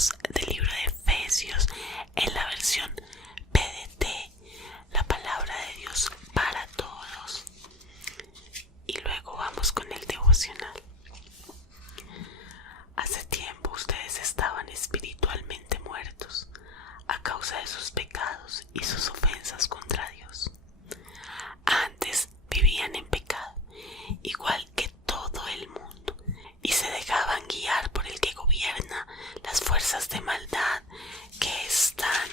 leemos del libro de Efesios en la versión PDT, la palabra de Dios para todos. Y luego vamos con el devocional. Hace tiempo ustedes estaban espiritualmente muertos a causa de sus pecados y sus ofensas contra Dios. Antes vivían en pecado, igual que todo el mundo, y se dejaban guiar por el que gobierna las fuerzas de maldad que están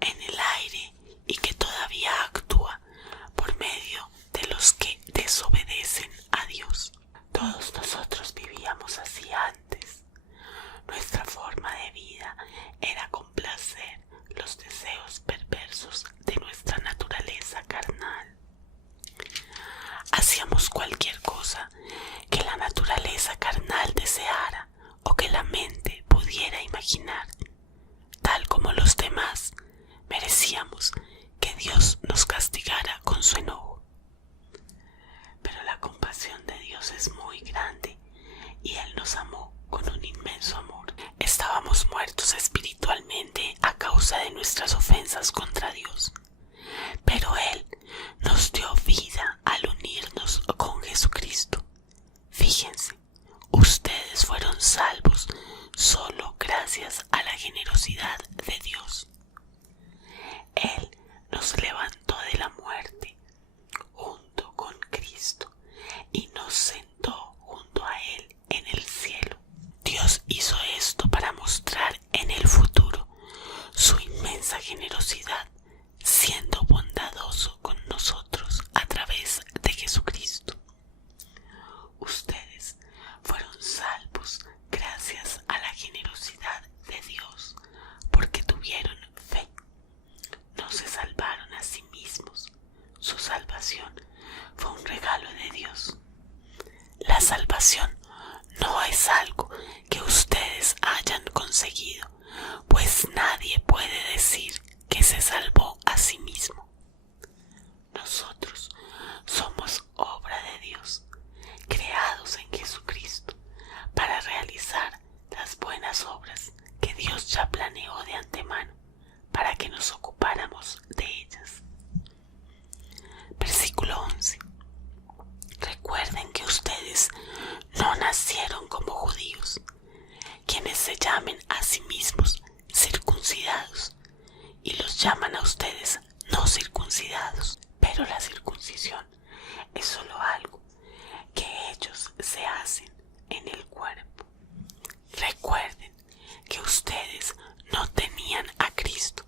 en el aire y que todavía actúa por medio de los que desobedecen a Dios. Todos nosotros vivíamos así antes. Nuestra forma de vida era complacer los deseos perversos de nuestra naturaleza carnal. Hacíamos cualquier cosa que la naturaleza carnal deseara o que la mente pudiera imaginar. Tal como los demás, merecíamos que Dios nos castigara con su enojo. Pero la compasión de Dios es muy grande y Él nos amó con un inmenso amor. Estábamos muertos espiritualmente a causa de nuestras ofensas contra Dios, pero Él nos dio vida al unirnos con Jesucristo. Fíjense, ustedes fueron salvos solo gracias a la generosidad de Dios. Él nos levantó de la muerte junto con Cristo y nos sentó junto a Él en el cielo. Dios hizo esto para mostrar en el futuro su inmensa generosidad, siendo bondadoso con nosotros a través de Jesucristo. Ustedes fueron salvos gracias a la generosidad de Dios, porque tuvieron fe. No se salvaron a sí mismos. Su salvación fue un regalo de Dios. La salvación no es algo que ustedes hayan conseguido, pues nadie puede decir que se salvó a sí mismo. Nosotros somos obra de Dios, creados en Jesucristo para realizar las buenas obras que Dios ya planeó de antemano para que nos ocupáramos de ellas. Versículo 11. Recuerden que ustedes no nacieron como judíos, quienes se llamen a sí mismos circuncidados, y los llaman a ustedes no circuncidados. Pero la circuncisión es solo algo que ellos se hacen en el cuerpo. Recuerden que ustedes no tenían a Cristo,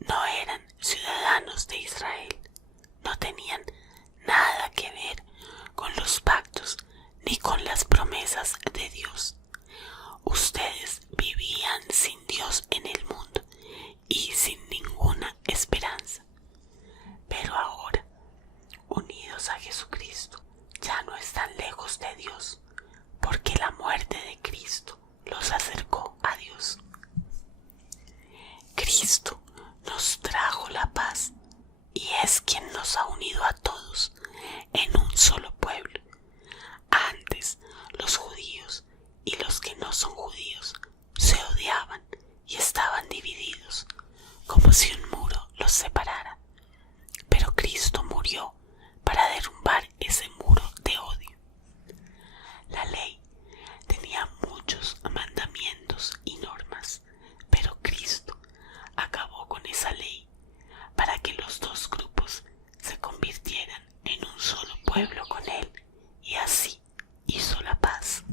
no eran ciudadanos de Israel, no tenían nada que ver con los pactos ni con las promesas de Dios. Ustedes vivían sin Dios en el mundo y sin ninguna esperanza. Pero ahora, unidos a Jesucristo, ya no están lejos de Dios, porque la muerte de Cristo los acercó a Dios. Cristo nos trajo la paz y es quien nos ha unido a todos en un solo pueblo. Antes, los judíos y los que no son judíos se odiaban y estaban divididos, como si un muro los separara. Pero Cristo murió para derrumbar ese muro de odio. La ley tenía muchos mandamientos y normas, pero Cristo acabó con esa ley para que los dos grupos se convirtieran en un solo pueblo con Él, y así hizo la paz.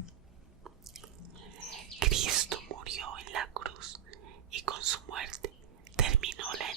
Cristo murió en la cruz y con su muerte terminó la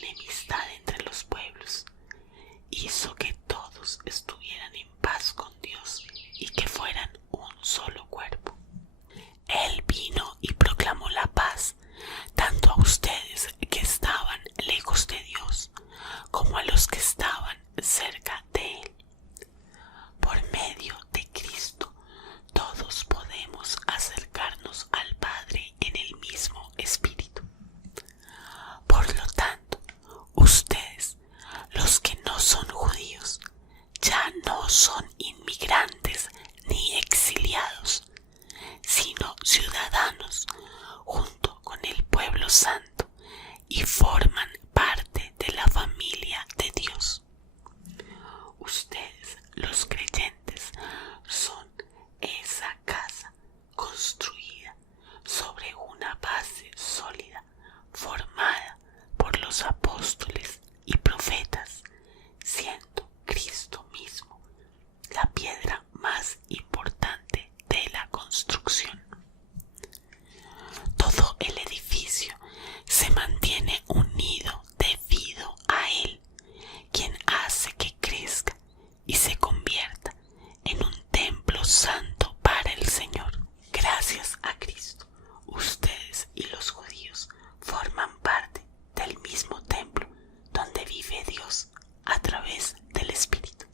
y forman parte de la familia de Dios. Ustedes, los creyentes, son esa casa construida sobre una base sólida formada por los apóstoles y profetas, siendo Cristo mismo la piedra más importante de la construcción. Todo el edificio se mantiene unido debido a Él, quien hace que crezca y se convierta en un templo santo para el Señor. Gracias a Cristo, ustedes y los judíos forman parte del mismo templo donde vive Dios a través del Espíritu.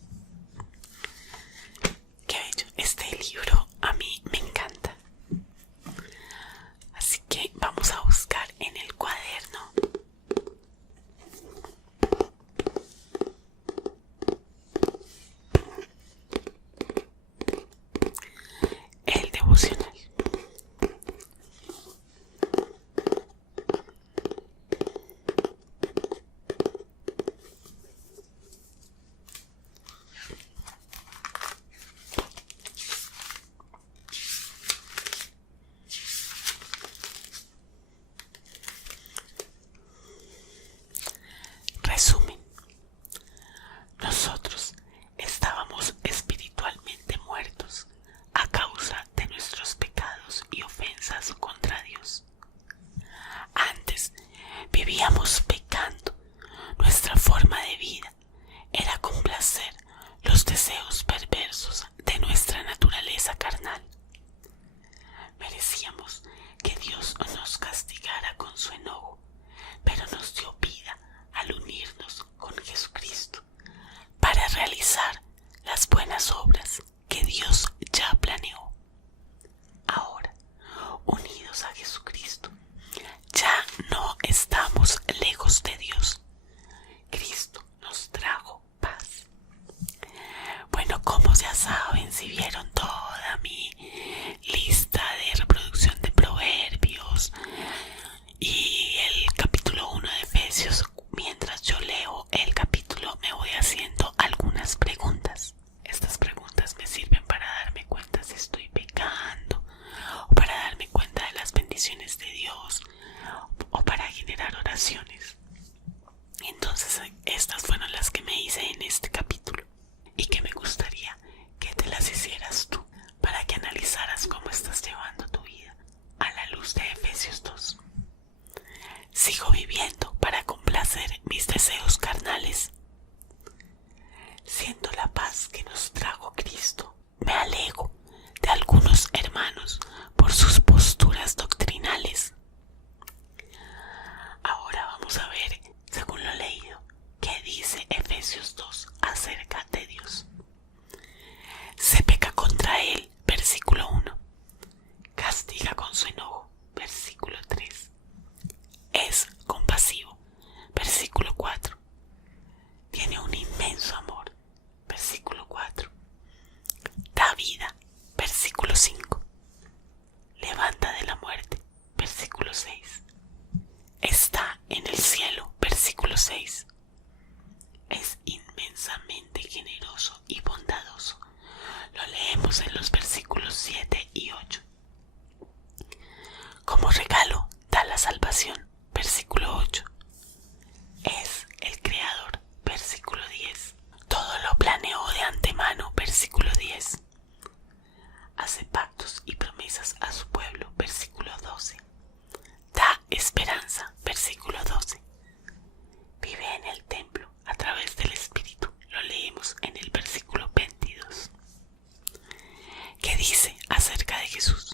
Qué bello, este libro a mí me encanta. Así que vamos a buscar en el cuaderno el devocional. Resumen. Nosotros estábamos espiritualmente muertos a causa de nuestros pecados y ofensas contra Dios. Antes vivíamos pecando. Nuestra forma de vida era complacer los deseos perversos de nuestra naturaleza carnal. Merecíamos que Dios nos castigara con su enojo, pero nos dio vida al unirnos con Jesucristo para realizar las buenas obras que Dios ya planeó. Ahora, unidos a Jesucristo, ya no estamos lejos de Dios. Cristo nos trajo paz. Bueno, como ya saben, si vieron toda mi lista de reproducción de proverbios y el capítulo 1 de Efesios, mientras yo leo el capítulo me voy haciendo algunas preguntas. Estas preguntas me sirven para darme cuenta si estoy pecando, o para darme cuenta de las bendiciones de Dios, o para generar oraciones. Entonces estas fueron las que me hice en este capítulo y que me gustaría que te las hicieras tú para que analizaras cómo estás llevando tu vida a la luz de Efesios 2. ¿Sigo viviendo para complacer mis deseos carnales? Siendo la paz que nos trajo Cristo, me alego de algunos hermanos por sus posturas doctrinales. Ahora vamos a ver, según lo leído, qué dice Efesios 2 acerca de Dios. Se peca contra Él, versículo 1. Castiga con su enojo, versículo 3. Es compasivo, versículo 4. Tiene un inmenso amor, versículo 4. Da vida, versículo 5. Levanta de la muerte, versículo 6. Está en el cielo, versículo 6. Es inmensamente generoso y bondadoso. Lo leemos en los versículos 7 y 8. Como regalo da la salvación, versículo 8. Es el creador, versículo 10. Todo lo planeó de antemano, versículo 10. Hace pactos y promesas a su pueblo, versículo 12. Da esperanza, versículo 12. Vive en el templo a través del Espíritu, lo leemos en el versículo 22. ¿Qué dice acerca de Jesús?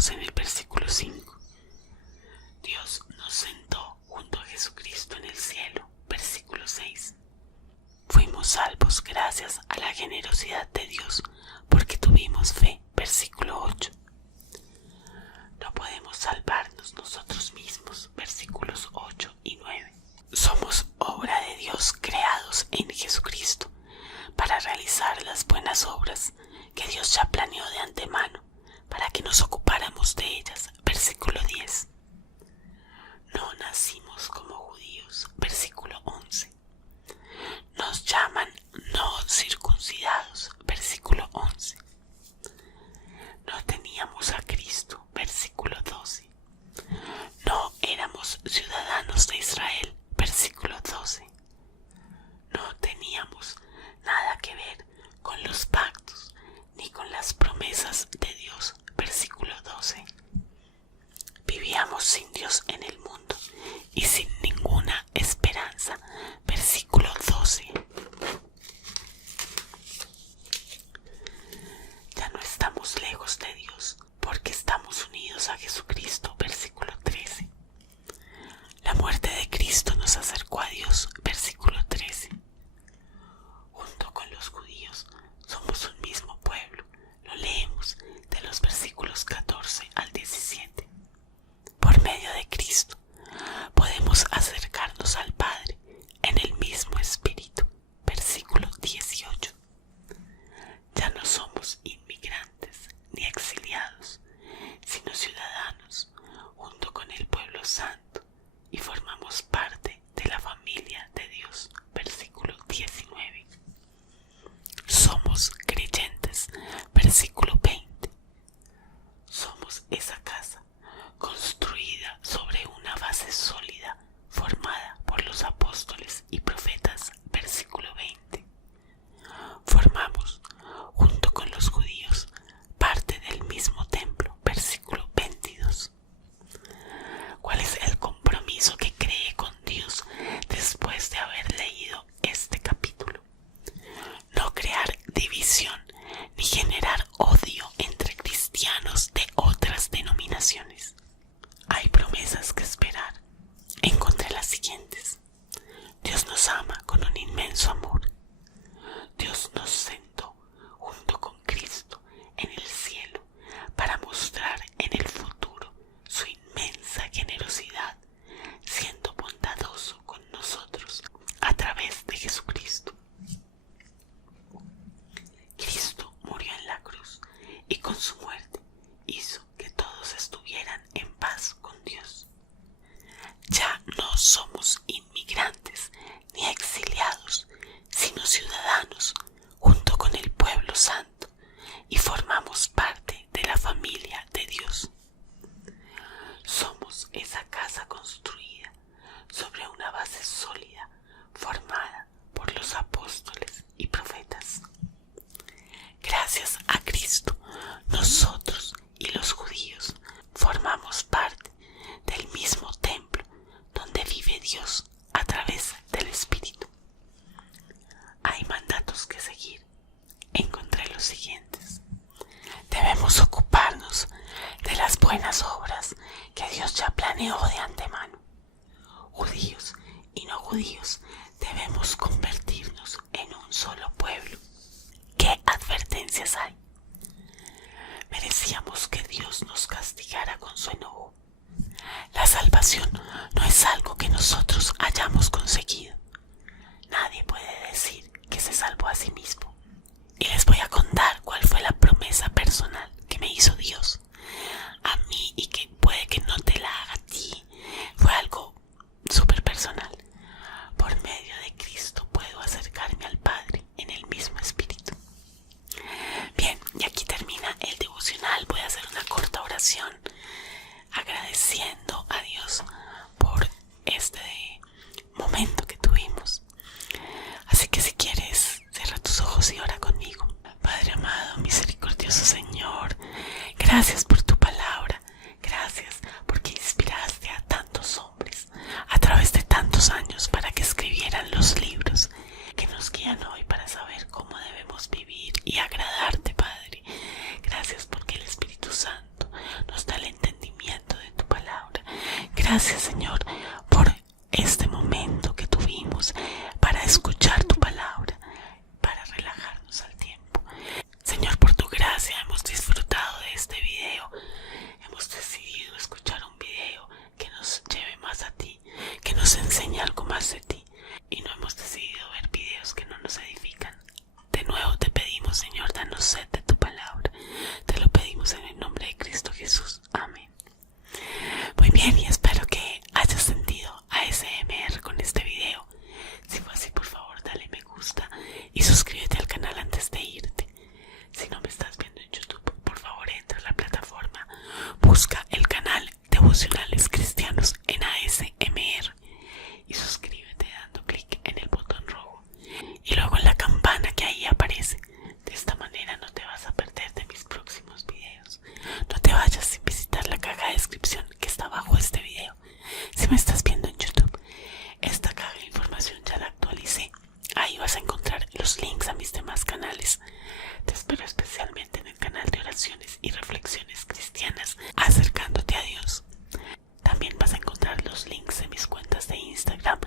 leemos en el versículo 5. Dios nos sentó junto a Jesucristo en el cielo. Versículo 6. Fuimos salvos gracias a la generosidad de Dios porque tuvimos fe. Versículo 8. No podemos salvarnos nosotros mismos. Versículos 8 y 9. Somos obra de Dios creados en Jesucristo para realizar las buenas obras que Dios ya planeó de antemano para que nos ocupáramos de ellas. Versículo 10. No nacimos como judíos. Versículo 11. Nos llaman no circuncidados. Versículo 11. No teníamos a Cristo. Versículo 12. No éramos ciudadanos de Israel. Versículo 12. No teníamos nada que ver con los pactos ni con las promesas de Dios. Versículo 12. Vivíamos sin Dios en el mundo y sin ninguna esperanza. Versículo 12. Ya no estamos lejos de Dios porque estamos unidos a Jesucristo. Versículo 13. La muerte de Cristo nos acercó a Dios. Versículo 13. Junto con los judíos somos un mismo pueblo. Lo leemos de los versículos 14 al 17. Por medio de Cristo podemos acercarnos al Padre en el mismo Espíritu. Versículo 18. Ya no somos inmigrantes ni exiliados, sino ciudadanos junto con el pueblo santo y formamos parte de la familia de Dios. Versículo 19. Somos creyentes. Versículo 20. Somos esa casa construida sobre una base sólida formada por los apóstoles y profetas. Versículo 20. Formamos, junto con los judíos, parte del mismo templo. Versículo 22. ¿Cuál es el compromiso que cree con Dios después de haber leído este capítulo? No crear división ni generar odio entre cristianos de otras denominaciones. Hay promesas que esperar. Encontré las siguientes. Dios nos ama con un inmenso amor. Dios nos sentó junto con Cristo en el cielo para mostrar en el futuro su inmensa generosidad, siendo bondadoso con nosotros a través de Jesucristo. Cristo murió en la cruz y con su muerte hizo que todos estuvieran en paz con Dios. Ya no somos inmigrantes ni exiliados, sino ciudadanos junto con el pueblo santo y formamos parte de la familia de Dios. Somos esa casa construida sobre una base sólida formada por los apóstoles y profetas. Gracias a Cristo, nosotros y los judíos formamos parte del mismo templo donde vive Dios a través del Espíritu. Hay mandatos que seguir. Encontré los siguientes. Debemos ocuparnos de las buenas obras que Dios ya planeó de antemano. Judíos y no judíos debemos convertirnos en un solo pueblo. ¿Qué advertencias hay? Merecíamos que Dios nos castigara con su enojo. La salvación no es algo que nosotros hayamos conseguido. Nadie puede decir que se salvó a sí mismo. Y les voy a contar cuál fue la promesa personal que me hizo Dios a mí y que puede que no te la haga a ti. Fue algo súper personal. Por medio de Cristo puedo acercarme al Padre en el mismo Espíritu. Bien, y aquí termina el devocional. Voy a hacer una corta oración agradeciendo a Dios por este momento que tuvimos. Así que si quieres, cierra tus ojos y ora conmigo. Padre amado, misericordioso Señor, gracias por tu palabra. Gracias porque inspiraste a tantos hombres a través de tantos años para que escribieran los libros que nos guían hoy para saber cómo debemos vivir y agradarte, Padre. Gracias porque el Espíritu Santo nos da Gracias, Señor, por este momento que tuvimos para escuchar tu palabra, para relajarnos al tiempo. Señor, por tu gracia hemos disfrutado de este video. Hemos decidido escuchar un video que nos lleve más a ti, que nos enseñe algo más de ti. Y no hemos decidido ver videos que no nos edifican. De nuevo te pedimos, Señor, danos sed de tu palabra. Te lo pedimos en el nombre de Cristo Jesús. Amén. Muy bien, y espero que hayas sentido ASMR con este video. Si fue así, por favor, dale me gusta y suscríbete al canal antes de irte. Si no me estás viendo en YouTube, por favor entra a la plataforma, busca el canal Devocionales Cristianos en ASMR y suscríbete dando clic en el botón rojo y luego en la campana que ahí aparece. De esta manera no te vas a perder de mis próximos videos. No te vayas sin visitar la caja de descripción que está abajo de este video. Si me estás viendo en YouTube, esta caja de información ya la actualicé. Ahí vas a encontrar los links a mis demás canales. Te espero especialmente en el canal de oraciones y reflexiones cristianas acercándote a Dios. También vas a encontrar los links de mis cuentas de Instagram